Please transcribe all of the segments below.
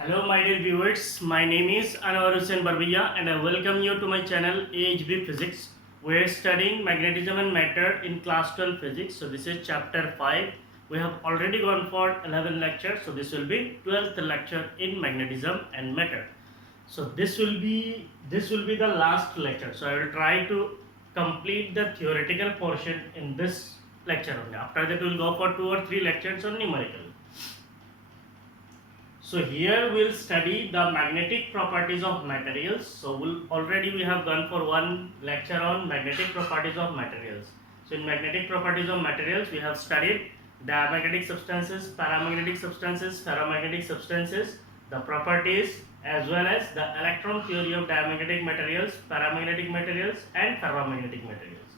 Hello, my dear viewers. My name is Anwar Hussain Barbia, and I welcome you to my channel AHB Physics. We are studying magnetism and matter in class 12 physics. So this is chapter 5. We have already gone for 11 lectures. So this will be 12th lecture in magnetism and matter. So this will be the last lecture. So I will try to complete the theoretical portion in this lecture only. After that, we will go for 2 or 3 lectures on numerical. So here we'll study the magnetic properties of materials. So we have gone for one lecture on magnetic properties of materials. So in magnetic properties of materials, we have studied diamagnetic substances, paramagnetic substances, ferromagnetic substances, the properties, as well as the electron theory of diamagnetic materials, paramagnetic materials, and ferromagnetic materials.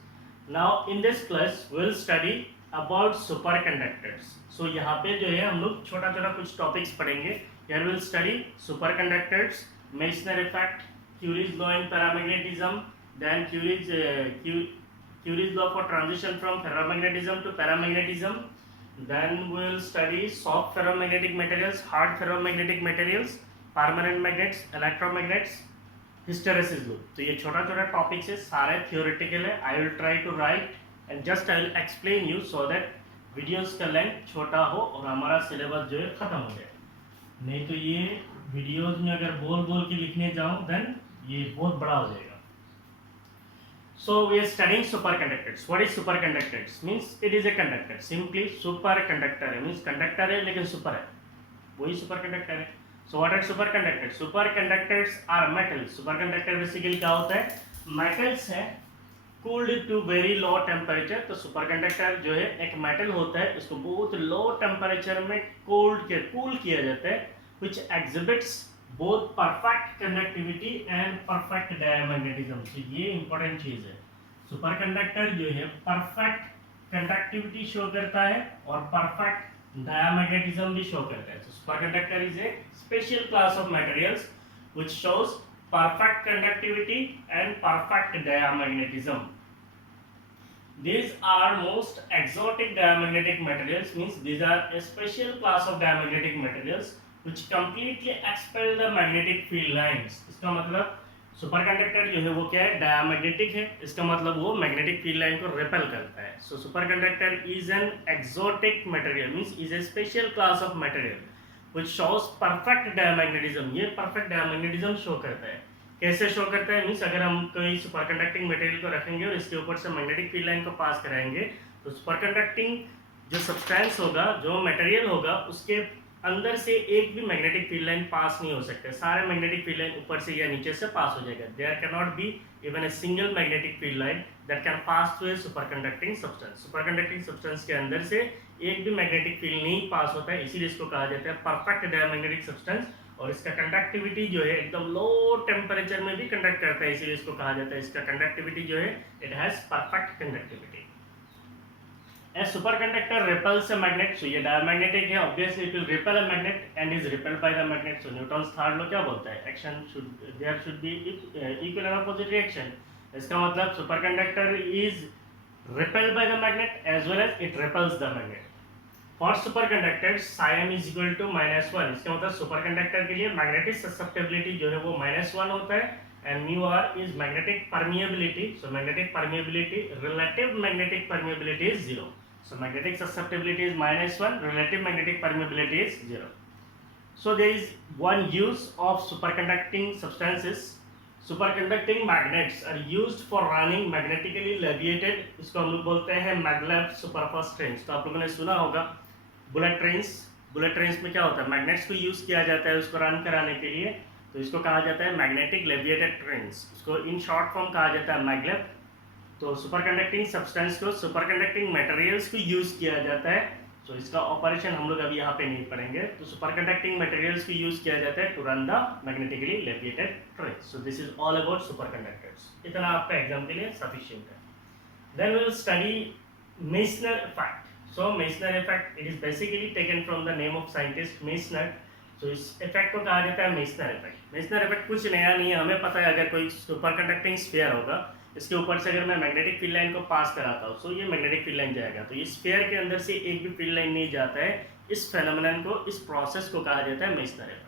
Now in this class, we'll study about superconductors. So यहाँ पे जो है हम लोग छोटा छोटा कुछ topics पढ़ेंगे. Here will study superconductors, Meissner effect, Curie's law in paramagnetism, then Curie's law for transition from ferromagnetism to paramagnetism, then we will study soft ferromagnetic materials, hard ferromagnetic materials, permanent magnets, electromagnets, hysteresis loop. तो ये छोटा छोटा topics है, सारे theoretical है. I will try to write and just I will explain you so that videos का length छोटा हो और हमारा सिलेबस जो है ख़त्म हो जाए. नहीं तो ये वीडियोस में अगर बोल बोल के लिखने जाऊं देन ये बहुत बड़ा हो जाएगा. So we are studying superconductors. What is superconductors? Means it is a conductor. Simply superconductor है, मींस कंडक्टर है लेकिन सुपर है, वही सुपर कंडक्टर है. So what are superconductors? Superconductors are metals. Superconductor basically क्या होता है? Metals है cooled to very low temperature. तो सुपर कंडक्टर जो है एक मेटल होता है, इसको बहुत लो टेम्परेचर में कूल किया जाता है, which exhibits both perfect conductivity and perfect diamagnetism. तो ये इंपॉर्टेंट चीज है. सुपर कंडक्टर जो है परफेक्ट कंडक्टिविटी शो करता है और परफेक्ट डायमैग्नेटिज्म भी शो करता है. Super conductor is a special class of materials which shows perfect conductivity and perfect diamagnetism. These are most exotic diamagnetic materials, means these are a special class of diamagnetic materials which completely expel the magnetic field lines. इसका मतलब super conductor जो है वो क्या है? Diamagnetic है. इसका मतलब वो मैग्नेटिक फील्ड लाइन को रिपेल करता है. So super conductor is an exotic material, means is a special class of material which shows perfect diamagnetism. ये perfect diamagnetism शो करता है. कैसे शो करता है? मीन्स अगर हम कोई सुपर कंडक्टिंग मटेरियल को रखेंगे और इसके ऊपर से मैग्नेटिक फील्ड लाइन को पास कराएंगे तो सुपर कंडक्टिंग जो सब्सटेंस होगा, जो मटेरियल होगा, उसके अंदर से एक भी मैग्नेटिक फील्ड लाइन पास नहीं हो सकते. सारे मैग्नेटिक फील्ड लाइन ऊपर से या नीचे से पास हो जाएगा. There can not be even a single magnetic field line that can pass through a superconducting substance. Superconducting substance के अंदर से एक भी मैग्नेटिक फील्ड नहीं पास होता है, इसीलिए इसको कहा जाता है परफेक्ट डायमैग्नेटिक सब्सटेंस. और इसका कंडक्टिविटी जो है एकदम लो टेम्परेचर में भी कंडक्ट करता है, इसीलिए इसको कहा जाता है, इसका कंडक्टिविटी जो है it has perfect conductivity. A superconductor repels a magnet. So ये diamagnetic है, obviously it will repel a magnet and is repelled by the magnet. So Newton's third law क्या बोलता है? There should be equal and opposite reaction. इसका मतलब superconductor is repelled by the magnet as well as it repels the magnet. For superconductors psi m is equal to -1. इसका मतलब superconductor के लिए magnetic susceptibility जो है वो -1 होता है and mu r is magnetic permeability. So magnetic permeability, relative magnetic permeability is 0. So magnetic susceptibility is -1, relative magnetic permeability is 0. So there is one use of superconducting substances. Superconducting magnets are used for running magnetically leviated, इसको हम लोग बोलते हैं maglev superfast trains. तो आप लोगों ने सुना होगा बुलेट ट्रेन्स. बुलेट ट्रेन्स में क्या होता है? मैग्नेट्स को यूज किया जाता है उसको रन कराने के लिए, तो इसको कहा जाता है मैग्नेटिक लेविएटेड ट्रेन्स. इसको इन शॉर्ट फॉर्म कहा जाता है मैग्लेव. तो सुपर कंडक्टिंग सब्सटेंस को, सुपर कंडक्टिंग मटेरियल्स को यूज किया जाता है. तो इसका ऑपरेशन हम लोग अभी यहाँ पे नहीं पढ़ेंगे. तो सुपर कंडक्टिंग मटेरियल्स को यूज किया जाता है to run the magnetically levitated trains. So this is all about superconductors. इतना आपका एग्जाम के लिए सफिशिएंट है. Then we will study Meissner effect. So Meissner effect it is basically taken from the name of scientist Meissner. तो इस effect को कहा जाता है मेसनर इफेक्ट. मेसनर इफेक्ट कुछ नया नहीं है, हमें पता है. अगर कोई सुपर कंडक्टिंग स्फीयर होगा, इसके ऊपर से अगर मैं मैग्नेटिक फील्ड लाइन को पास कराता हूँ, सो ये मैग्नेटिक फील्ड लाइन जाएगा. तो ये स्फीयर के अंदर से एक भी फील्ड लाइन नहीं जाता है. इस फेनोमेनन को, इस प्रोसेस को कहा जाता है Meissner effect.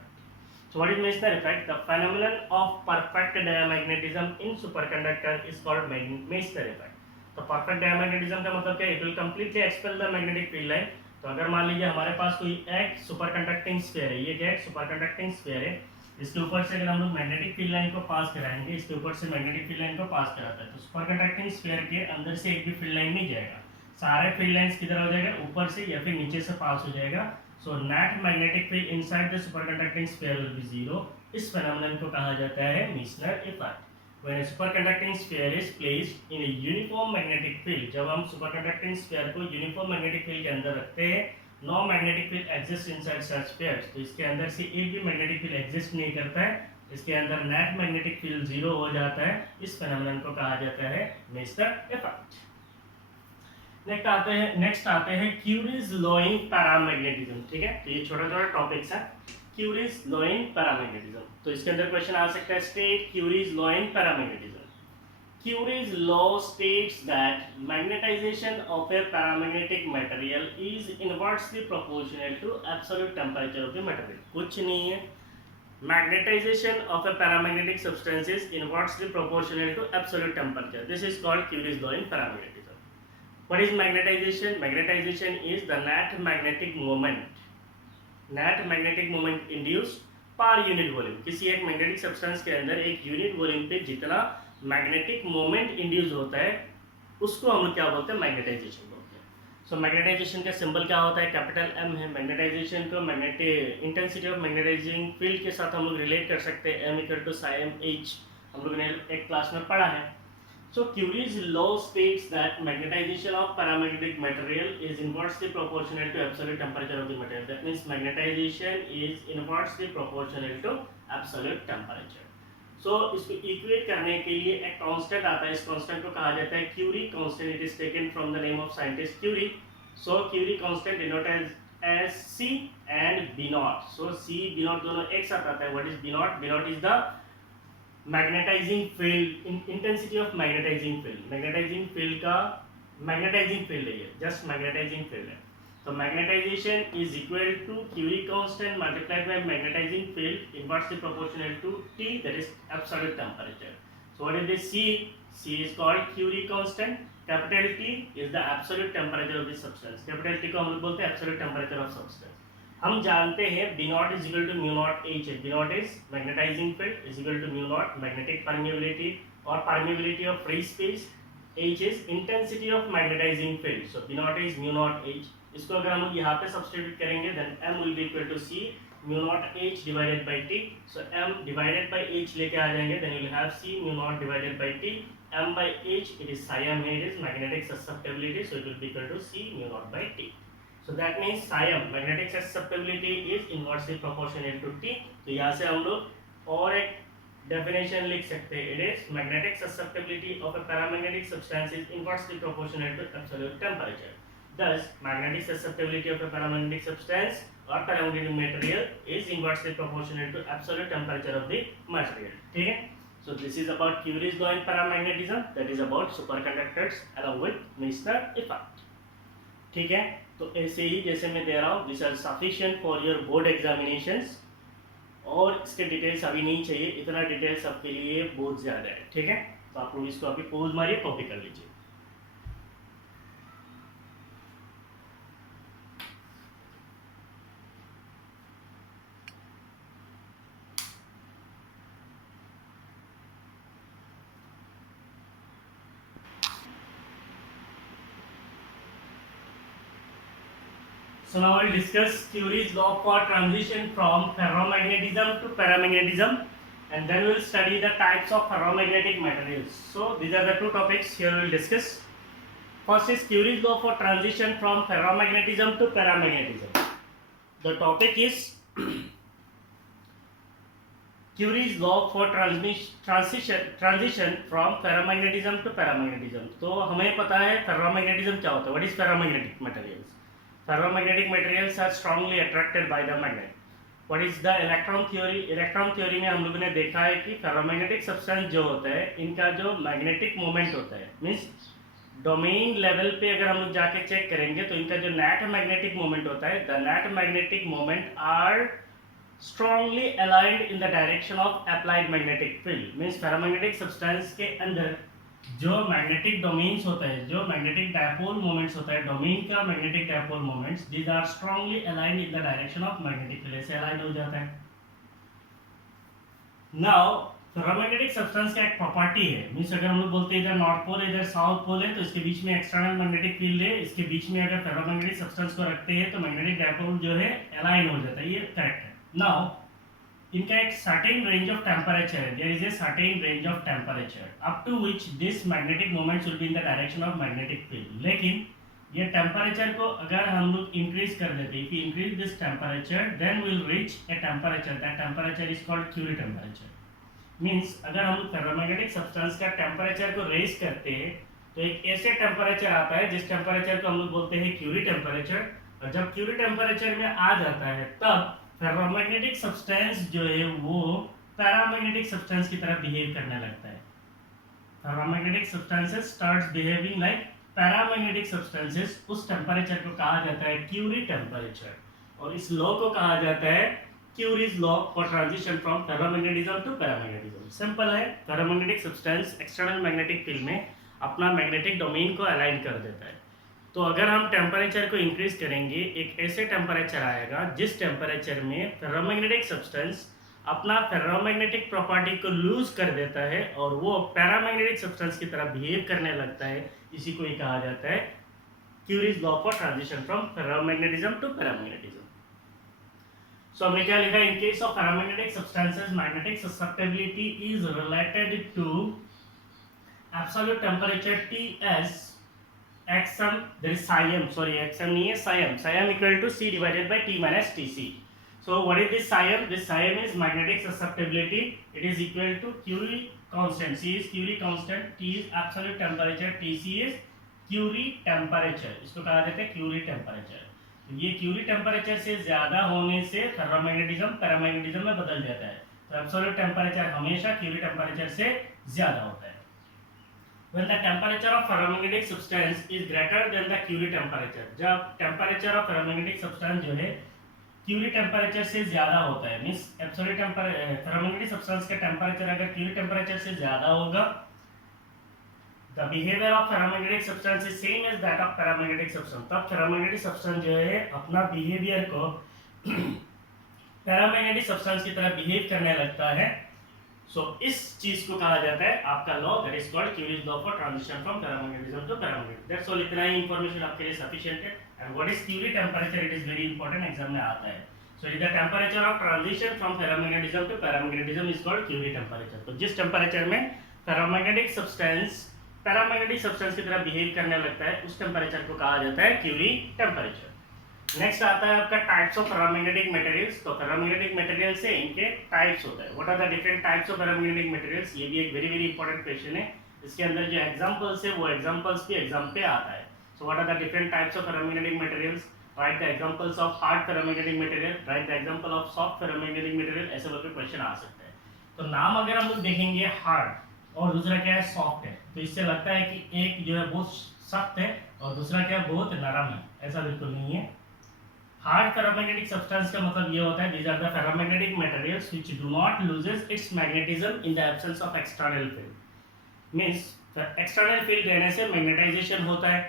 So what is Meissner effect? The phenomenon of perfect diamagnetism in superconductor is called Meissner effect. तो perfect diamagnetism का मतलब क्या है? It will completely expel the magnetic field line. तो अगर मान लीजिए हमारे पास कोई एक सुपरकंडक्टिंग स्फीयर है, ये क्या है? सुपरकंडक्टिंग स्फीयर है, इसके ऊपर से अगर हम लोग मैग्नेटिक फील्ड लाइन को पास कराएंगे, इसके ऊपर से मैग्नेटिक फील्ड लाइन को पास कराता है, तो सुपरकंडक्टिंग स्फीयर के अंदर से एक भी फील्ड लाइन नहीं जाएगा, सारे फील्ड लाइंस किधर हो जाएगा? ऊपर से या फिर नीचे से पास हो जाएगा. So net magnetic field inside the superconducting sphere will be zero. इस phenomenon को कहा जाता है Meissner effect. When a superconducting sphere is placed in a uniform magnetic field, जब हम superconducting sphere को uniform magnetic field के अंदर रखते हैं, no magnetic field exists inside such spheres. तो इसके अंदर से एक भी magnetic field exist नहीं करता है, इसके अंदर net magnetic field zero हो जाता है. इस phenomenon को कहा जाता है Meissner effect. नेक्स्ट आते हैं क्यूरीज लॉ इन पैरामैग्नेटिज्म. ठीक है, तो ये छोटा छोटा टॉपिक्स है. क्यूरीज लॉ इन पैरामैग्नेटिज्म, तो इसके अंदर क्वेश्चन आ सकता है state curies law in paramagnetism. Curie's law states that magnetization of a paramagnetic material is inversely proportional to absolute temperature of the material. कुछ नहीं है, magnetization of a paramagnetic substance is inversely proportional to absolute temperature. This is called Curie's law in paramagnetism. What is magnetization? Magnetization is the net magnetic moment induced per unit volume. किसी एक magnetic substance के अंदर एक unit volume पे जितना magnetic moment induce होता है उसको हम लोग क्या बोलते हैं? मैग्नेटाइजेशन बोलते हैं. सो मैग्नेटाइजेशन का सिंबल क्या होता है? कैपिटल एम है. मैग्नेटाइजेशन को magnetic intensity of magnetizing field के साथ हम लोग रिलेट कर सकते हैं. M equal to psi M H, हम लोग ने एक क्लास में पढ़ा है. So Curie's law states that magnetization of paramagnetic material is inversely proportional to absolute temperature of the material. That means magnetization is inversely proportional to absolute temperature. So इसको equate करने के लिए एक constant आता है. इस constant को कहा जाता है Curie constant. It is taken from the name of scientist Curie. So Curie constant denoted as C and B naught. So C B naught दोनों एक साथ आता है. What is B naught? B naught is the magnetizing field, intensity of magnetizing field. Magnetizing field का magnetizing field है, just magnetizing field है. तो magnetization is equal to Curie constant multiplied by magnetizing field inversely proportional to T, that is absolute temperature. So what is this C? C is called Curie constant. Capital T is the absolute temperature of the substance. Capital T को हम लोग बोलते हैं absolute temperature of substance. हम जानते हैं B naught is equal to mu naught H. B naught is magnetizing field is equal to mu naught magnetic permeability or permeability of free space. H is intensity of magnetizing field. So B naught is mu naught H. इसको अगर हम लोग यहाँ पे substitute करेंगे then M will be equal to C mu naught H divided by T. So M divided by H लेके आ जाएंगे then you will have C mu naught divided by T. M by H, it is psi M, it is magnetic susceptibility, so it will be equal to C mu naught by T. So that means psi m magnetic susceptibility is inversely proportional to T. तो यहाँ से हम लोग और एक definition लिख सकते हैं. It is magnetic susceptibility of a paramagnetic substance is inversely proportional to absolute temperature. Thus, magnetic susceptibility of a paramagnetic substance or paramagnetic material is inversely proportional to absolute temperature of the material. ठीक है? So this is about Curie's law in paramagnetism. That is about superconductors along with Meissner effect. ठीक है, तो ऐसे ही जैसे मैं दे रहा हूँ, this are sufficient for your board examinations. और इसके डिटेल्स अभी नहीं चाहिए, इतना डिटेल्स आपके लिए बहुत ज़्यादा है. ठीक है, तो आप लोग इसको अभी पोज मारिए, कॉपी कर लीजिए. So now we'll discuss Curie's law for transition from ferromagnetism to paramagnetism, and then we'll study the types of ferromagnetic materials. So these are the two topics here we'll discuss. First is Curie's law for transition from ferromagnetism to paramagnetism. The topic is Curie's law for transition from ferromagnetism to paramagnetism. तो हमें पता है ferromagnetism क्या होता है. What is ferromagnetic materials? Ferromagnetic materials are strongly attracted by the magnet. What is the electron theory? Electron theory में हम लोगों ने देखा है कि ferromagnetic substance जो होता है, इनका जो magnetic moment होता है, means डोमेन लेवल पे अगर हम लोग जाके चेक करेंगे तो इनका जो नेट मैग्नेटिक मोमेंट होता है, the net magnetic moment are strongly aligned in the direction of applied magnetic field means ferromagnetic substance के अंदर जो मैग्नेटिक डोमेन्स होता है, जो मैग्नेटिक डायपोल मोमेंट्स होता है, डोमेन का magnetic dipole moments, these are strongly aligned in the direction of magnetic field, से अलाइन हो जाता है। नाउ फेरोमैग्नेटिक सब्सटेंस का एक प्रॉपर्टी है, मींस अगर हम लोग बोलते हैं इधर नॉर्थ पोल इधर साउथ पोल है तो इसके बीच में एक्सटर्नल मैग्नेटिक फील्ड है, इसके बीच में अगर फेरोमैग्नेटिक सब्सटेंस को रखते हैं तो मैग्नेटिक डायपोल जो है अलाइन हो जाता है, ये करेक्ट है। नाउ इनका एक सर्टेन रेंज ऑफ टेम्परेचर है, there is a certain range of temperature up to which this magnetic moments will be in the direction of magnetic field. लेकिन ये टेम्परेचर को अगर हम लोग इंक्रीज कर देते हैं, if you increase this temperature then will reach a temperature, that temperature is called Curie temperature. Means अगर हम फेरोमैग्नेटिक सब्सटेंस का टेम्परेचर को रेज करते हैं तो एक ऐसे टेम्परेचर आता है जिस टेम्परेचर को हम लोग बोलते हैं क्यूरी टेम्परेचर, और जब क्यूरी टेम्परेचर में आ जाता है तब फेरोमैग्नेटिक सब्सटेंस जो है वो पैरामैग्नेटिक सब्सटेंस की तरह बिहेव करने लगता है। Ferromagnetic substances starts behaving like paramagnetic substances, उस टेम्परेचर को कहा जाता है क्यूरी टेम्परेचर, और इस लॉ को कहा जाता है Curie's law for transition from ferromagnetism to paramagnetism. Simple है, ferromagnetic substance external magnetic field में अपना मैग्नेटिक डोमेन को अलाइन कर देता है, तो अगर हम टेम्परेचर को इंक्रीज करेंगे एक ऐसे टेम्परेचर आएगा जिस टेम्परेचर में फेरोमैग्नेटिक सब्सटेंस अपना फेरोमैग्नेटिक प्रॉपर्टी को लूज कर देता है और वो पैरामैग्नेटिक सब्सटेंस की तरह बिहेव करने लगता है, इसी को ही कहा जाता है Curie's law for transition from ferromagnetism to paramagnetism. So हमने क्या लिखा, in case of paramagnetic substances magnetic susceptibility is related to absolute temperature Ts xm, there is psi m, sorry xm नहीं है, psi m equal to c divided by t minus tc. So what is this psi m? This psi m is magnetic susceptibility, it is equal to Curie constant, c is Curie constant, t is absolute temperature, tc is Curie temperature, इसको कहा जाता है Curie temperature। ये Curie temperature से ज्यादा होने से ferromagnetism paramagnetism में बदल जाता है, तो एब्सोल्यूट टेम्परेचर हमेशा क्यूरी टेम्परेचर से ज्यादा होता है। When the temperature of ferromagnetic substance is greater than the Curie temperature, जब टेम्परेचर ऑफ फेरोमैग्नेटिक सब्सटेंस जो है क्यूरी टेम्परेचर से ज्यादा होता है, मींस एब्सोल्यूट फेरोमैग्नेटिक सब्सटेंस का टेम्परेचर अगर क्यूरी टेम्परेचर से ज्यादा होगा, the behavior of ferromagnetic substance is same as that of paramagnetic substance, तब फेरोमैग्नेटिक सब्सटेंस जो है अपना बिहेवियर को पैरामैग्नेटिक सब्सटेंस की तरह बिहेव करने लगता है। सो इस चीज को कहा जाता है आपका law, that is called Curie's law for transition from paramagnetism to paramagnetism. That's all, इतना ही इंफॉर्मेशन आपके लिए सफिशिएंट है। And what is Curie temperature, it is very important, exam में आता है। So it is the temperature of transition from paramagnetism to paramagnetism is called Curie temperature. तो जिस टेम्परेचर में फेरोमैग्नेटिक सब्सटेंस पैरामैग्नेटिक सब्सटेंस की तरह behave करने लगता है उस टेम्परेचर को कहा जाता है क्यूरी टेम्परेचर। नेक्स्ट आता है आपका टाइप्स ऑफ फेरोमैग्नेटिक मटेरियल्स। तो फेरोमैग्नेटिक मटेरियल से इनके टाइप्स होता है। What are the different types of ferromagnetic materials, ये भी एक वेरी वेरी इंपॉर्टेंट क्वेश्चन है। इसके अंदर जो एग्जांपल्स है वो एग्जांपल्स भी एग्जाम पे आता है। So what are the different types of ferromagnetic materials, write the examples of hard ferromagnetic material, write the example of soft ferromagnetic material, ऐसे बोलकर क्वेश्चन आ सकता है। तो नाम अगर हम लोग देखेंगे हार्ड और दूसरा क्या है सॉफ्ट है, तो इससे लगता है कि एक जो है बहुत सख्त है और दूसरा क्या बहुत नरम है, ऐसा बिल्कुल नहीं है। हार्ड फेरोमैग्नेटिक सब्सटेंस का मतलब ये होता है these are the ferromagnetic materials which do not loses its magnetism in the absence of external field. Means external field देने से मैग्नेटाइजेशन होता है,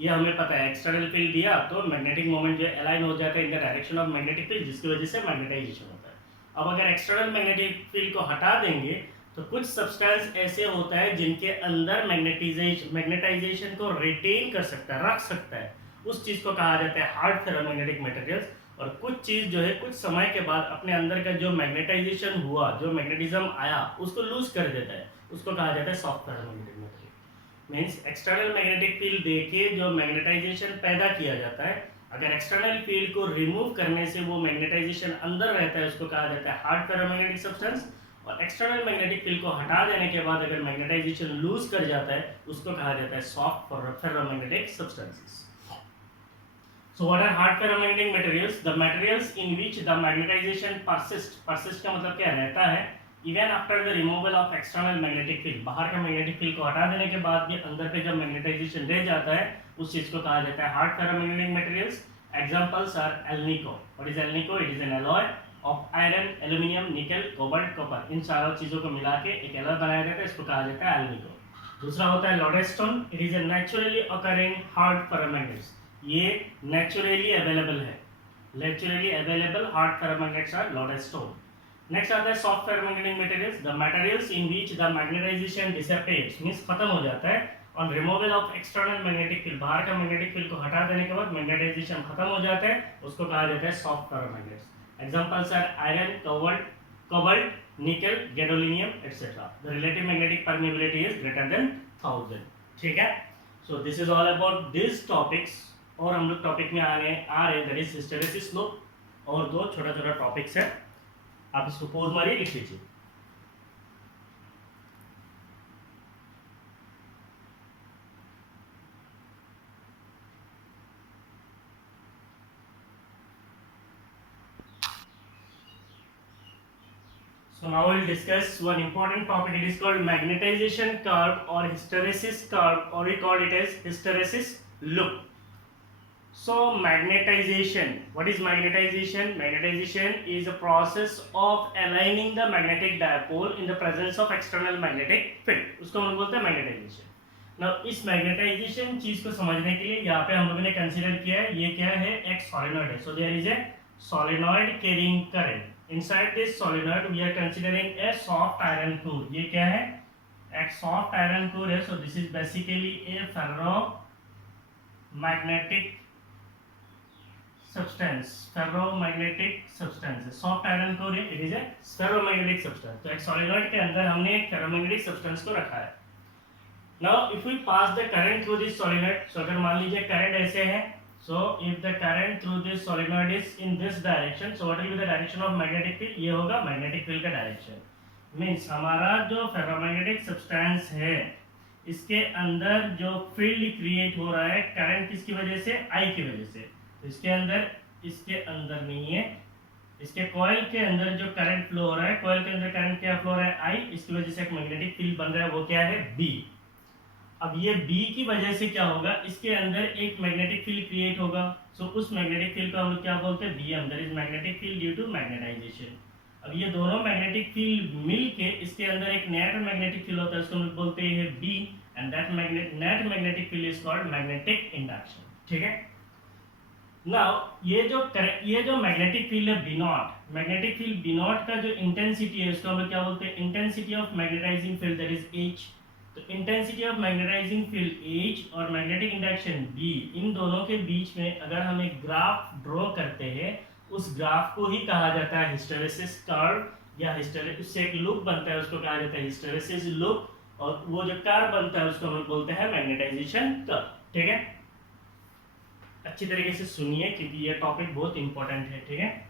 ये हमें पता है। एक्सटर्नल फील्ड दिया तो मैग्नेटिक मोमेंट जो अलाइन हो जाता है इन the direction of magnetic field, जिसकी वजह से मैग्नेटाइजेशन होता है। अब अगर एक्सटर्नल मैग्नेटिक फील्ड को हटा देंगे तो कुछ सब्सटेंस ऐसे होता है जिनके अंदर मैग्नेटाइजेशन को रिटेन कर सकता है, रख सकता है, उस चीज को कहा जाता है हार्ड फेरोमैग्नेटिक मटेरियल्स। और कुछ चीज जो है कुछ समय के बाद अपने अंदर का जो मैग्नेटाइजेशन हुआ, जो मैग्नेटिज्म आया, उसको लूज कर देता है, उसको कहा जाता है soft ferromagnetic material. Means external magnetic field देके जो मैग्नेटाइजेशन पैदा किया जाता है, अगर एक्सटर्नल फील्ड को रिमूव करने से वो मैग्नेटाइजेशन अंदर रहता है, उसको कहा जाता है हार्ड फेरोमैग्नेटिक सब्सटेंस। और एक्सटर्नल मैग्नेटिक फील्ड को हटा देने के बाद अगर मैग्नेटाइजेशन लूज कर जाता है, उसको कहा जाता है soft ferromagnetic substances. So what are hard ferromagnetic materials? The materials in which the magnetization persists का मतलब क्या रहता है, even after the removal of external magnetic field, बाहर का मैग्नेटिक फील्ड को हटा देने के बाद भी अंदर पे जब मैग्नेटाइजेशन रह जाता है, उस चीज को कहा जाता है hard ferromagnetic materials. Examples are alnico. What is alnico? It is an alloy of iron, aluminium, nickel, cobalt, copper, इन सारों चीज़ों को मिला के एक एलॉय बनाया जाता है, इसको कहा जाता है एल्यूमिको। दूसरा होता है lodestone, it is a naturally occurring hard ferromagnets, ये नेचुरली अवेलेबल है, naturally available hard ferromagnets are lodestone. Next आता है soft ferromagnetic materials, the materials in which the magnetization dissipates, means खत्म हो जाता है on removal of external magnetic field, बाहर का मैग्नेटिक फील्ड को हटा देने के बाद मैग्नेटाइजेशन खत्म हो जाता है, उसको कहा जाता है soft ferromagnets. Examples are iron, cobalt, nickel, gadolinium etcetera. The relative magnetic permeability is greater than 1000। ठीक है, so this is all about this topics. और हम लोग टॉपिक में आ रहे दैट इज हिस्टेरेसिस लो, और दो छोटा छोटा टॉपिक्स है, आप इसको पोज मारिए, लिख लीजिए। So now we'll discuss one important topic. It is called magnetization curve or hysteresis curve, or we call it as hysteresis loop. So magnetization, what is magnetization? Magnetization is a process of aligning the magnetic dipole in the presence of external magnetic field. उसको हम बोलते हैं magnetization. Now इस magnetization चीज को समझने के लिए यहाँ पे हम लोगों ने कंसीडर किया है, ये क्या है, एक solenoid है. So there is a solenoid carrying current. Inside this solenoid we are considering a soft iron core. ये क्या है, एक soft iron core है. So this is basically a ferromagnetic substance. Ferromagnetic substance, soft iron core है, it is a ferromagnetic substance. तो एक solenoid के अंदर हमने एक ferromagnetic substance को रखा है. Now if we pass the current through this solenoid, so अगर मान लीजिए current ऐसे है, so if the current through this solenoid is in this direction, so what will be the direction of magnetic field? ये होगा magnetic field का direction. Means हमारा जो ferromagnetic substance है, इसके अंदर जो field create हो रहा है current किसकी वजह से, I की वजह से. इसके अंदर नहीं है, इसके coil के अंदर जो current flow हो रहा है, coil के अंदर current क्या flow हो रहा है, I, इसकी वजह से एक magnetic field बन रहा है, वो क्या है, B. अब ये B की वजह से क्या होगा, इसके अंदर एक मैग्नेटिक फील्ड क्रिएट होगा. सो उस मैग्नेटिक फील्ड को हम लोग क्या बोलते हैं, BM, that is magnetic field due to magnetization. अब ये दोनों मैग्नेटिक फील्ड मिलके इसके अंदर एक नेट मैग्नेटिक फील्ड होता है, उसको हम लोग बोलते हैं B, and that net magnetic field is called magnetic induction. ठीक है, नाउ ये जो मैग्नेटिक फील्ड है B0, मैग्नेटिक फील्ड B0 का जो इंटेंसिटी है, उसको हम लोग क्या बोलते हैं, intensity of magnetizing field, that is H. तो intensity of magnetizing field H और मैग्नेटिक इंडक्शन B, इन दोनों के बीच में अगर हम एक ग्राफ ड्रॉ करते हैं, उस ग्राफ को ही कहा जाता है हिस्टेरेसिस कर्व, या उससे एक लूप बनता है, उसको कहा जाता है हिस्टेरेसिस लूप, और वो जो कर्व बनता है उसको हम बोलते हैं मैग्नेटाइजेशन कर्व. ठीक है, अच्छी तरीके से सुनिए क्योंकि ये टॉपिक बहुत इंपॉर्टेंट है. ठीक है,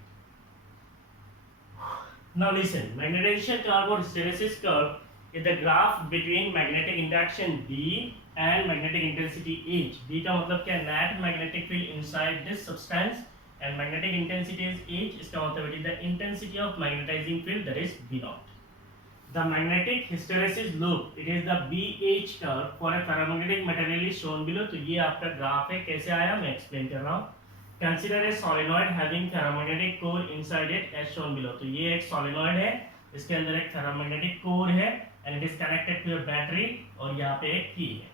नाउ लिसन, मैग्नेटाइजेशन कर्व और hysteresis curve is the graph between magnetic induction B and magnetic intensity H. B का मतलब क्या, net magnetic field inside this substance, and magnetic intensity is H. इसका मतलब it is the intensity of magnetizing field, that is B0. The magnetic hysteresis loop, it is the BH curve for a ferromagnetic material is shown below. तो ये आपका graph है, कैसे आया मैं explain कर रहा हूँ. Consider a solenoid having ferromagnetic core inside it as shown below. तो ये एक solenoid है, इसके अंदर एक ferromagnetic core है, and it is connected to a battery, और यहाँ पे एक की है.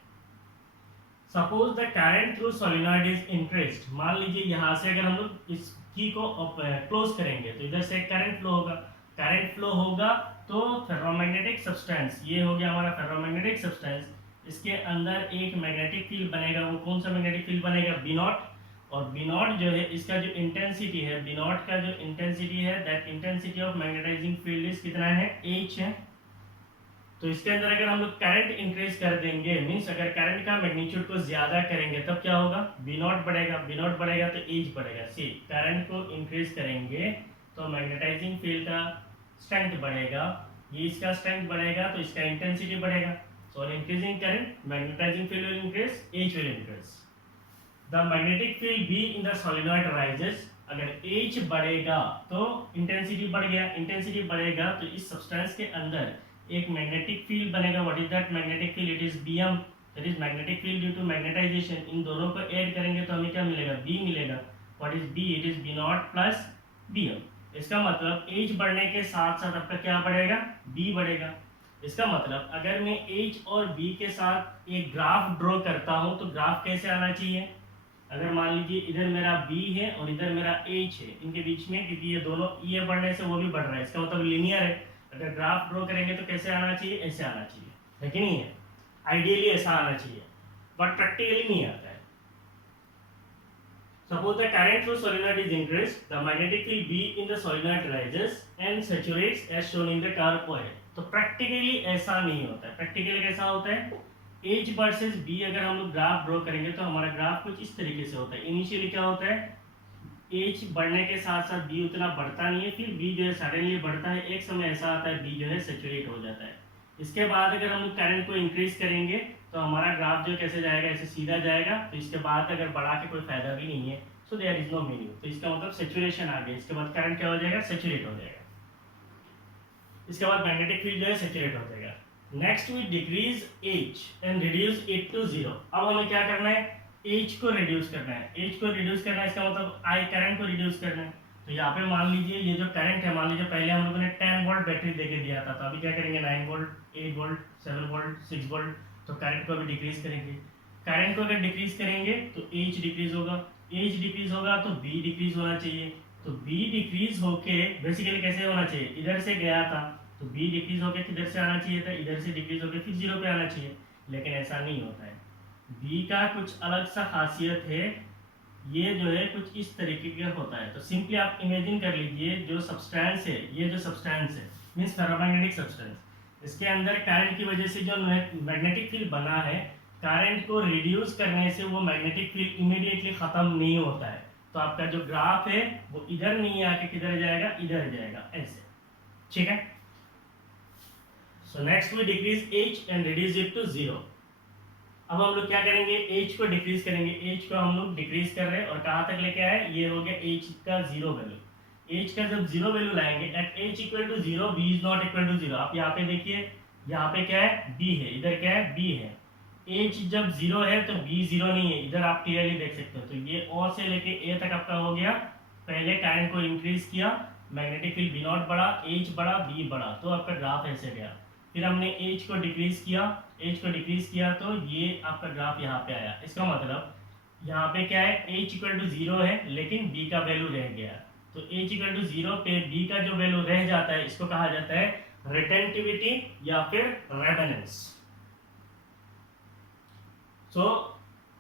Suppose the current through solenoid is increased. मान लीजिए यहाँ से अगर हम लोग इस की को क्लोज करेंगे तो इधर से करंट फ्लो होगा. करंट फ्लो होगा तो फेरोमैग्नेटिक सब्सटेंस, ये हो गया हमारा फेरोमैग्नेटिक सब्सटेंस, इसके अंदर एक मैग्नेटिक फील्ड बनेगा. वो कौन सा मैग्नेटिक फील्ड बनेगा, B0. और B0 जो है, इसका जो इंटेंसिटी है, B0 का जो इंटेंसिटी है, that intensity of magnetizing field is कितना है, H है. तो इसके अंदर अगर हम लोग करंट इंक्रीज कर देंगे, मींस अगर करंट का मैग्नीट्यूड को ज्यादा करेंगे तब क्या होगा, B0 बढ़ेगा. B0 बढ़ेगा तो H बढ़ेगा. सी, करंट को इंक्रीज करेंगे तो मैग्नेटाइजिंग फील्ड का स्ट्रेंथ बढ़ेगा, ये इसका स्ट्रेंथ बढ़ेगा तो इसका इंटेंसिटी बढ़ेगा. So on increasing current magnetizing field will increase, H will increase. The magnetic field B in the solenoid rises. अगर H बढ़ेगा तो इंटेंसिटी बढ़ गया, इंटेंसिटी बढ़ेगा तो इस सब्सटेंस के अंदर एक मैग्नेटिक फील्ड बनेगा. What is that magnetic field, it is BM, that is magnetic field due to magnetization. इन दोनों को ऐड करेंगे तो हमें क्या मिलेगा, B मिलेगा. What is B, it is B0 plus BM. इसका मतलब एज बढ़ने के साथ साथ आपका क्या बढ़ेगा, बी बढ़ेगा। इसका मतलब अगर मैं एज और बी के साथ एक ग्राफ ड्रॉ करता हूं तो ग्राफ कैसे आना चाहिए, अगर मान लीजिए इधर मेरा बी है और इधर मेरा एच है, इनके बीच में, क्योंकि ये दोनों ये बढ़ने से वो भी बढ़ रहा है, इसका मतलब लीनियर है। अगर ग्राफ ड्रॉ करेंगे तो कैसे आना चाहिए, ऐसे आना चाहिए, है कि नहीं है। आइडियली ऐसा आना चाहिए, बट प्रैक्टिकली नहीं आता है। Suppose the current through solenoid is increased, the magnetic field B in the solenoid rises and saturates as shown in the curve OA. तो प्रैक्टिकली ऐसा नहीं होता है। प्रैक्टिकली कैसा होता है, H वर्सेस B अगर हम लोग ग्राफ ड्रॉ करेंगे तो हमारा ग्राफ कुछ इस तरीके से होता है। इनिशियली क्या होता है, H बढ़ने के साथ साथ B उतना बढ़ता नहीं है, फिर B जो है सडनली बढ़ता है, एक समय ऐसा आता है B जो है सेचुरेट हो जाता है। इसके बाद अगर हम लोग करंट को इंक्रीज करेंगे तो हमारा ग्राफ जो कैसे जाएगा, ऐसे सीधा जाएगा। तो इसके बाद अगर बढ़ा के कोई फायदा भी नहीं है, so there is no meaning. तो इसका मतलब सेचुरेशन आ गया, इसके बाद करंट क्या हो जाएगा, सेचुरेट हो जाएगा। इसके बाद मैग्नेटिक फील्ड जो है सेचुरेट हो जाएगा। Next we decrease H and reduce it to 0। अब हमें क्या करना है, एच को रिड्यूस करना है। एच को रिड्यूस करना है, इसका मतलब आई करंट को रिड्यूस करना है। तो यहाँ पे मान लीजिए ये जो करंट है, मान लीजिए पहले हम लोगों ने 10 वोल्ट बैटरी देके दिया था, तो अभी क्या करेंगे 9 वोल्ट, 8 वोल्ट, 7 वोल्ट, 6 वोल्ट, तो करंट को अभी डिक्रीज करेंगे। करंट को अगर डिक्रीज करेंगे तो एच डिक्रीज होगा, एच डिक्रीज होगा तो बी डिक्रीज होना चाहिए। तो बी डिक्रीज होके बेसिकली कैसे होना चाहिए, इधर से गया था तो बी डिक्रीज होके किधर से आना चाहिए था, इधर से डिक्रीज होके फिर 0 पे आना चाहिए, लेकिन ऐसा नहीं होता है। बी का कुछ अलग सा खासियत है, ये जो है कुछ इस तरीके का होता है। तो सिंपली आप इमेजिन कर लीजिए, जो सब्सटेंस है, ये जो सब्सटेंस है मींस फेरोमैग्नेटिक सब्सटेंस, इसके अंदर करंट की वजह से जो मैग्नेटिक फील्ड बना है, करंट को रिड्यूस करने से वो मैग्नेटिक फील्ड इमीडिएटली खत्म नहीं होता है। तो आपका जो ग्राफ है वो इधर नहीं आके किधर जाएगा, इधर जाएगा, ऐसे, ठीक है। So next we decrease H and reduce it to 0। अब हम लोग क्या करेंगे, एच को डिक्रीज करेंगे। एच को हम लोग डिक्रीज कर रहे हैं और कहाँ तक लेके आए, ये हो गया एच का 0 वैल्यू। एच का जब 0 वैल्यू लाएंगे, at H equal to 0 B is not equal to 0। आप यहाँ पे देखिए, यहाँ पे क्या है, बी है, इधर क्या है, बी है। एच जब 0 है तो बी 0 नहीं है, इधर आप क्लियरली देख सकते हो। तो ये ओ से लेके ए तक आपका हो गया। पहले करंट को इंक्रीज किया, मैग्नेटिक फील्ड बी नॉट बढ़ा, एच बढ़ा, बी बढ़ा, तो आपका ग्राफ ऐसे गया। फिर हमने एच को डिक्रीज किया, एच को डिक्रीज किया तो ये आपका ग्राफ यहाँ पे आया। इसका मतलब यहाँ पे क्या है, एच इक्वल टू 0 है लेकिन बी का वैल्यू रह गया। तो एच इक्वल टू 0 पे बी का जो वैल्यू रह जाता है, इसको कहा जाता है रिटेंटिविटी या फिर रेजोनेंस। सो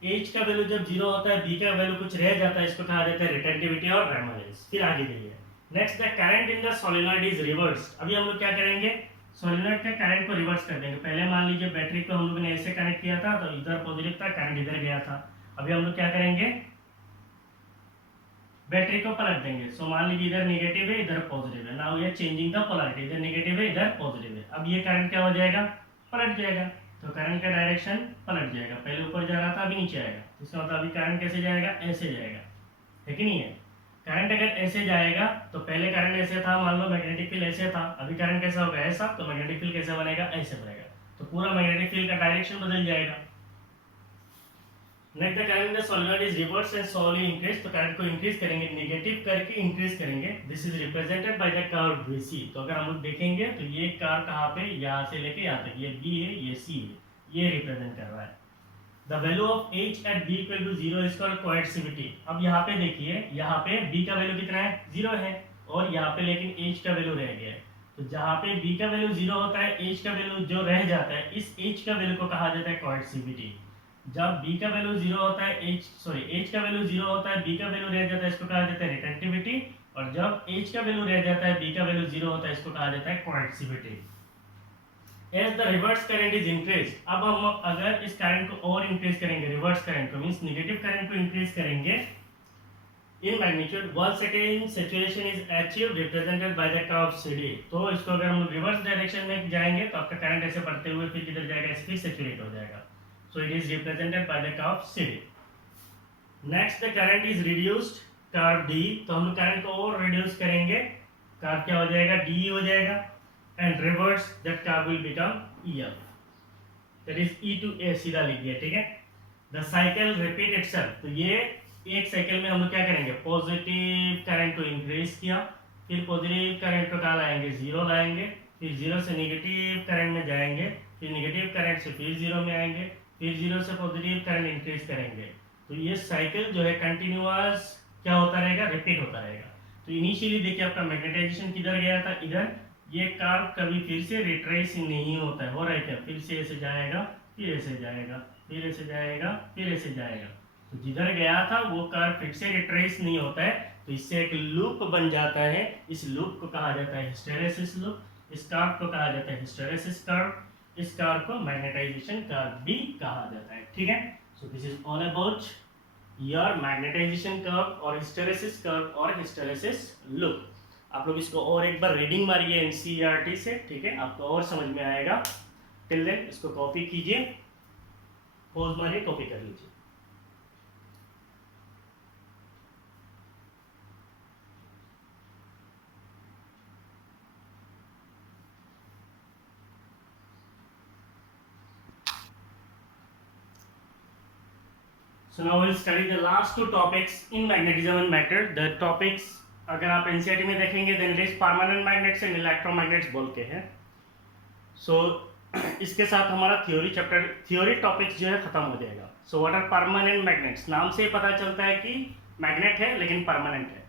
एच का वैल्यू जब 0 होता है, बी का वैल्यू कुछ रह जाता है, इसको कहा जाता है रिटेंटिविटी और रेजोनेंस। फिर आगे देखिए, next the current in the solenoid is reversed. अभी हम लोग क्या करेंगे, सोलेनॉइड के करंट को रिवर्स कर देंगे। पहले मान लीजिए बैटरी को हम लोगों ने ऐसे कनेक्ट किया था तो इधर पॉजिटिव था, करंट इधर गया था। अभी हम लोग क्या करेंगे, बैटरी को पलट देंगे। सो मान लीजिए इधर नेगेटिव है, इधर पॉजिटिव है। Now we are changing the polarity, इधर नेगेटिव है, इधर पॉजिटिव है। अब ये करंट क्या हो जाएगा, पलट जाएगा। तो करंट का डायरेक्शन पलट जाएगा, पहले ऊपर जा रहा था अभी नीचे आएगा। इसका मतलब अभी करंट कैसे जाएगा, ऐसे जाएगा, है कि नहीं है। करंट अगर ऐसे जाएगा तो पहले करंट ऐसे था, मान लो मैग्नेटिक फील्ड ऐसे था, अभी करंट कैसा होगा, ऐसा, तो मैग्नेटिक फील्ड कैसे बनेगा, ऐसे बनेगा। तो पूरा मैग्नेटिक फील्ड का डायरेक्शन बदल जाएगा। Next the current in the solenoid is reverse and slowly increase. तो करंट को इंक्रीज करेंगे, नेगेटिव करके इंक्रीज करेंगे। This is represented by the curve BC। तो अगर हम लोग देखेंगे तो ये कर्व कहाँ पे, यहाँ से लेके यहाँ तक, ये B है, ये C है, ये रिप्रेजेंट कर रहा है। The value of H at B equal to 0 is called coercivity। अब यहाँ पे देखिए, यहाँ पे B का वैल्यू कितना है, 0 है, और यहाँ पे लेकिन H का वैल्यू रह गया है। तो जहाँ पे B का वैल्यू 0 होता है, H का वैल्यू जो रह जाता है, इस H का वैल्यू को कहा जाता है coercivity। जब B का वैल्यू 0 होता है, H का वैल्यू 0 होता है, B का वैल्यू रह जाता है, इसको कहा जाता है रिटेंटिविटी। और जब H का वैल्यू रह जाता है, B का वैल्यू 0 होता है, इसको कहा जाता है coercivity। As the reverse current is increased, अब हम अगर इस करंट को और इंक्रीज करेंगे, रिवर्स करंट को मींस नेगेटिव करंट को इंक्रीज करेंगे in magnitude, 1 second saturation is achieved represented by the curve CD। तो इसको अगर हम रिवर्स डायरेक्शन में जाएंगे तो आपका करंट ऐसे बढ़ते हुए फिर किधर जाएगा, ऐसे फिर सैचुरेट हो जाएगा। सो it is represented by the curve CD। Next the current is reduced, curve D। तो हम करंट को और रिड्यूस करेंगे, कर्व क्या हो जाएगा, D हो जाएगा। And reverse that curve will become EF, that is E to A, सीधा लिख दिया, ठीक है। The cycle repeat itself। तो ये एक साइकिल में हम लोग क्या करेंगे, पॉजिटिव करंट को इंक्रीज किया, फिर पॉजिटिव करंट को कहाँ लाएंगे, जीरो लाएंगे, फिर जीरो से निगेटिव करंट में जाएंगे, फिर निगेटिव करंट से फिर जीरो में आएंगे, फिर जीरो से पॉजिटिव करंट इंक्रीज करेंगे। तो ये साइकिल जो है कंटिन्यूअस क्या होता रहेगा, रिपीट होता रहेगा। तो इनिशियली देखिए आपका मैग्नेटाइजेशन किधर गया था, इधर। ये कर्व कभी फिर से रिट्रेस नहीं होता है, हो रहा है क्या, फिर से ऐसे जाएगा, फिर ऐसे जाएगा, फिर ऐसे जाएगा, फिर ऐसे जाएगा। तो जिधर गया था वो कर्व फिर से रिट्रेस नहीं होता है, तो इससे एक लूप बन जाता है। इस लूप को कहा जाता है हिस्टेरेसिस लूप, इस कर्व को कहा जाता है हिस्टेरेसिस कर्व, इस कर्व को मैग्नेटाइजेशन कर्व भी कहा जाता है। ठीक है, so this is all about your magnetization curve और हिस्टेरेसिस कर्व और हिस्टेरेसिस लूप। आप लोग इसको और एक बार रीडिंग मारिए एनसीईआरटी से, ठीक है, आपको और समझ में आएगा। टिल देन इसको कॉपी कीजिए, पोज मारिए, कॉपी कर लीजिए। So now we'll study the last two topics in magnetism and matter. The topics अगर आप एनसीईआरटी में देखेंगे then it is permanent magnets and electromagnets बोल के हैं। So इसके साथ हमारा थ्योरी टॉपिक्स जो है खत्म हो जाएगा। So what are permanent magnets? नाम से पता चलता है कि मैग्नेट है लेकिन परमानेंट है।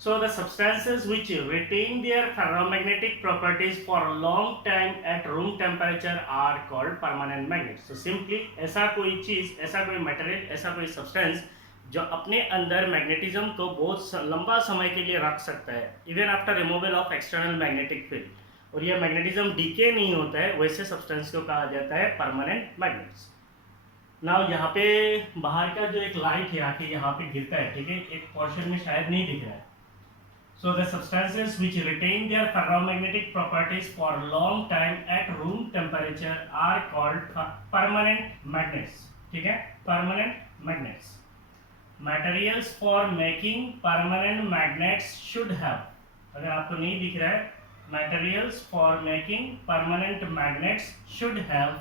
So the substances which retain their ferromagnetic properties for a long time at room temperature are called permanent magnets. So simply ऐसा कोई चीज, ऐसा कोई मटेरियल, ऐसा कोई सब्सटेंस जो अपने अंदर मैग्नेटिज्म को बहुत लंबा समय के लिए रख सकता है, even after removal of external magnetic field, और यह मैग्नेटिज्म डीके नहीं होता है, वैसे सब्सटेंस को कहा जाता है परमानेंट मैग्नेट्स। नाउ यहाँ पे बाहर का जो एक लाइट है आके यहाँ पे गिरता है, ठीक है, एक पोर्शन में शायद नहीं दिख रहा है। So the substances which retain their ferromagnetic properties for a long time at room temperature are called permanent magnets. ठीक है, permanent magnets. Materials for making permanent magnets should have, अगर आपको नहीं दिख रहा है, materials for making permanent magnets should have,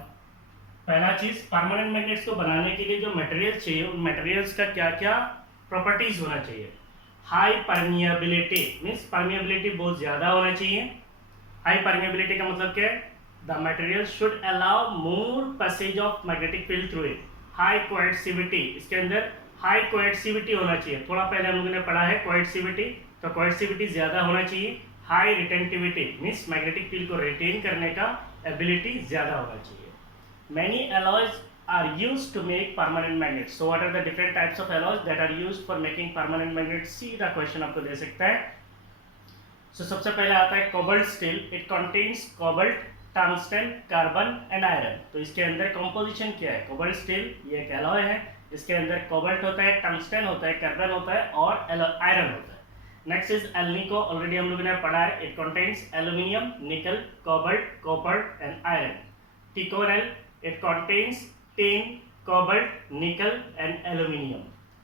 पहला चीज परमानेंट मैग्नेट्स को बनाने के लिए जो मटेरियल चाहिए, उन मटेरियल्स का क्या क्या प्रॉपर्टीज होना चाहिए। हाई परमिएबिलिटी मीन्स परमिएबिलिटी बहुत ज़्यादा होना चाहिए। हाई परमिएबिलिटी का मतलब क्या है, the material should allow more passage of magnetic field through it. High coercivity, इसके अंदर हाई कोएर्सिविटी होना चाहिए। थोड़ा पहले हम लोगों ने पढ़ा है कोएर्सिविटी, तो कोएर्सिविटी ज़्यादा होना चाहिए। High retentivity means magnetic field को रिटेन करने का एबिलिटी ज़्यादा होना चाहिए। Many alloys are used to make permanent magnets. So what are the different types of alloys that are used for making permanent magnets? सीधा क्वेश्चन आपको दे सकता है। So सबसे पहले आता है cobalt steel. It contains cobalt, tungsten, carbon and iron. तो इसके अंदर composition क्या है? कोबाल्ट स्टील ये एक एलॉय है, इसके अंदर कोबाल्ट होता है, टंगस्टन होता है, कार्बन होता है और आयरन होता है। नेक्स्ट इज एल्निको, ऑलरेडी हम लोगों ने पढ़ा है। It contains aluminium, nickel, cobalt, copper and iron. Ticonal, it contains tin, cobalt, nickel and aluminium.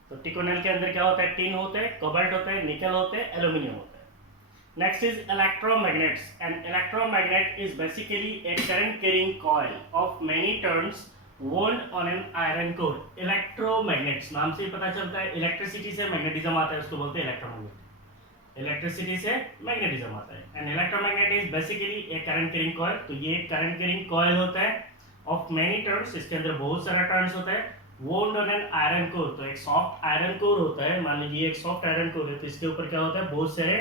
तो टिकोनेल के अंदर क्या होता है, टिन होता है, कोबाल्ट होता है, निकल होता है, एल्यूमिनियम होता है। Next is electromagnets. And electromagnet is basically A current carrying coil of many turns wound on an iron core. Electromagnets नाम से ही पता चलता है इलेक्ट्रिसिटी से मैग्नेटिज्म आता है, उसको बोलते हैं इलेक्ट्रोमैग्नेट। इलेक्ट्रिसिटी से मैग्नेटिज्म आता है। And electromagnet is basically A current carrying coil. तो ये करंट कैरिंग कॉइल होता है ऑफ मेनी टर्न्स, इसके अंदर बहुत सारा टर्न्स होता है। वोन्ड ऑन एन आयरन कोर, तो एक सॉफ्ट आयरन कोर होता है, मान लीजिए एक सॉफ्ट आयरन कोर है, तो इसके ऊपर क्या होता है, बहुत सारे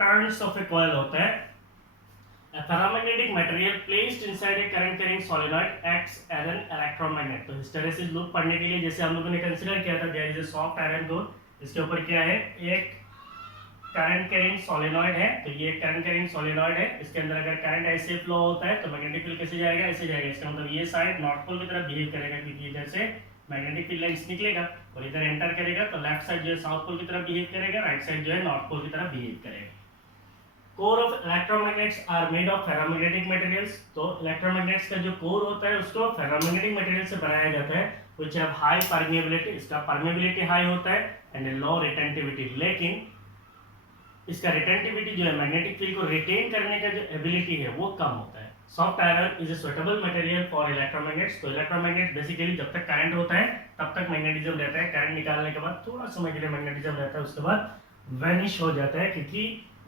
टर्न्स ऑफ ए कॉइल होता है। A ferromagnetic material placed inside a current carrying solenoid acts as an electromagnet. तो हिस्टेरेसिस लूप पढ़ने के लिए जैसे हम लोगों ने कंसीडर किया था, there is a soft iron core, इसके ऊपर क्या है, एक करंट कैरिंग सोलेनॉइड है। तो ये करंट कैरिंग सोलेनॉइड है, इसके अंदर अगर करंट ऐसे फ्लो होता है तो मैग्नेटिक फील्ड कैसे जाएगा, ऐसे जाएगा। इसका मतलब ये साइड नॉर्थ पोल की तरफ बिहेव करेगा, क्योंकि इधर से मैग्नेटिक फील्ड लाइंस निकलेगा और इधर एंटर करेगा, तो लेफ्ट साइड जो है साउथ पोल की तरफ बिहेव करेगा, राइट साइड जो है नॉर्थ पोल की तरफ बिहेव करेगा। Core of electromagnets are made of ferromagnetic materials. तो इलेक्ट्रोमैग्नेट्स का जो कोर होता है उसको फेरोमैग्नेटिक मटेरियल से बनाया जाता है, व्हिच हैव हाई परमिएबिलिटी, इसका परमिएबिलिटी हाई होता है, एंड लो रिटेंटिविटी। लेकिन इसका रिटेंटिविटी जो है मैग्नेटिक फील्ड को रिटेन करने का जो एबिलिटी है वो कम होता है। Soft iron is a suitable material for electromagnets. तो इलेक्ट्रोमैग्नेट बेसिकली जब तक करंट होता है तब तक मैग्नेटिज्म रहता है, करंट निकालने के बाद थोड़ा समय के लिए मैग्नेटिज्म रहता है, उसके बाद वैनिश हो जाता है क्योंकि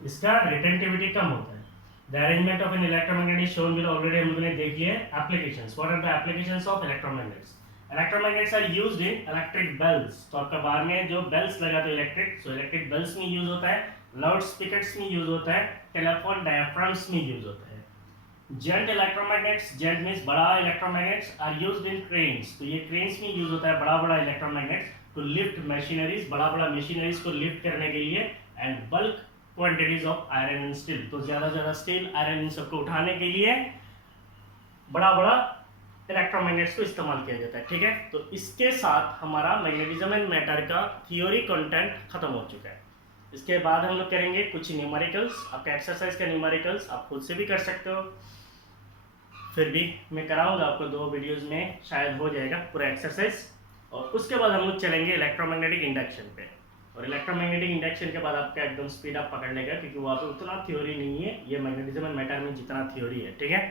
इसका रिटेंटिविटी कम होता है। The arrangement of an electromagnet is shown below, already हम लोगों ने देख लिया है। Applications, what are the applications of electromagnets? Electromagnets are used in electric bells, तो आपका बाहर में जो बेल्स लगाते हैं इलेक्ट्रिक, सो इलेक्ट्रिक बेल्स में यूज होता है, लाउड स्पीकर्स में यूज होता है, टेलीफोन डायफ्राम्स में यूज होता है। जेंट इलेक्ट्रोमैग्नेट्स, जेंट मींस बड़ा electromagnets, are used in cranes, तो ये क्रेन्स में यूज होता है बड़ा बड़ा इलेक्ट्रोमैग्नेट्स टू लिफ्ट मशीनरीज, बड़ा बड़ा मशीनरीज को लिफ्ट करने के लिए, and bulk quantities of iron and steel, तो ज्यादा स्टील आयरन इन सबको उठाने के लिए बड़ा बड़ा इलेक्ट्रोमैग्नेट्स को इस्तेमाल किया जाता है। ठीक है, तो इसके साथ हमारा मैग्नेटिज्म एंड मैटर का थियोरी कंटेंट खत्म हो चुका है। इसके बाद हम लोग करेंगे कुछ न्यूमेरिकल्स, आपका एक्सरसाइज का न्यूमेरिकल्स आप खुद से भी कर सकते हो, फिर भी मैं कराऊंगा आपको 2 वीडियोस में, शायद हो जाएगा पूरा एक्सरसाइज। और उसके बाद हम लोग चलेंगे इलेक्ट्रोमैग्नेटिक इंडक्शन पे, और इलेक्ट्रोमैग्नेटिक इंडक्शन के बाद आपका एकदम स्पीड अप पकड़ लेगा क्योंकि वहाँ पे उतना थ्योरी नहीं है ये मैग्नेटिज्म एंड मैटर में जितना थ्योरी है। ठीक है,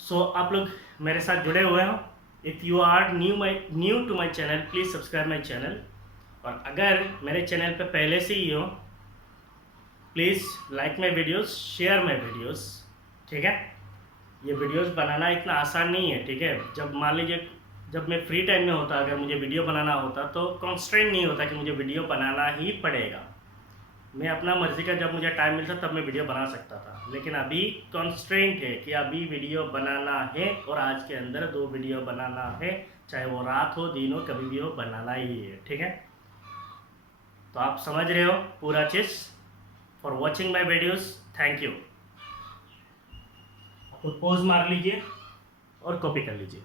सो आप लोग मेरे साथ जुड़े हुए हो। If you are new to my channel, please subscribe my channel, और अगर मेरे चैनल पे पहले से ही हो please like my videos, share my videos. ठीक है, ये वीडियोस बनाना इतना आसान नहीं है। ठीक है, जब मान लीजिए जब मैं फ्री टाइम में होता, अगर मुझे वीडियो बनाना होता तो कॉन्स्टेंट नहीं होता कि मुझे वीडियो बनाना ही पड़ेगा। मैं अपना मर्जी का जब मुझे टाइम मिलता तब मैं वीडियो बना सकता था, लेकिन अभी कॉन्स्टेंट है कि अभी वीडियो बनाना है और आज के अंदर 2 वीडियो बनाना है, चाहे वो रात हो दिन हो, कभी भी हो, बनाना ही है। ठीक है, तो आप समझ रहे हो पूरा चीज़। For watching my videos, thank you. आप पॉज मार लीजिए और कॉपी कर लीजिए।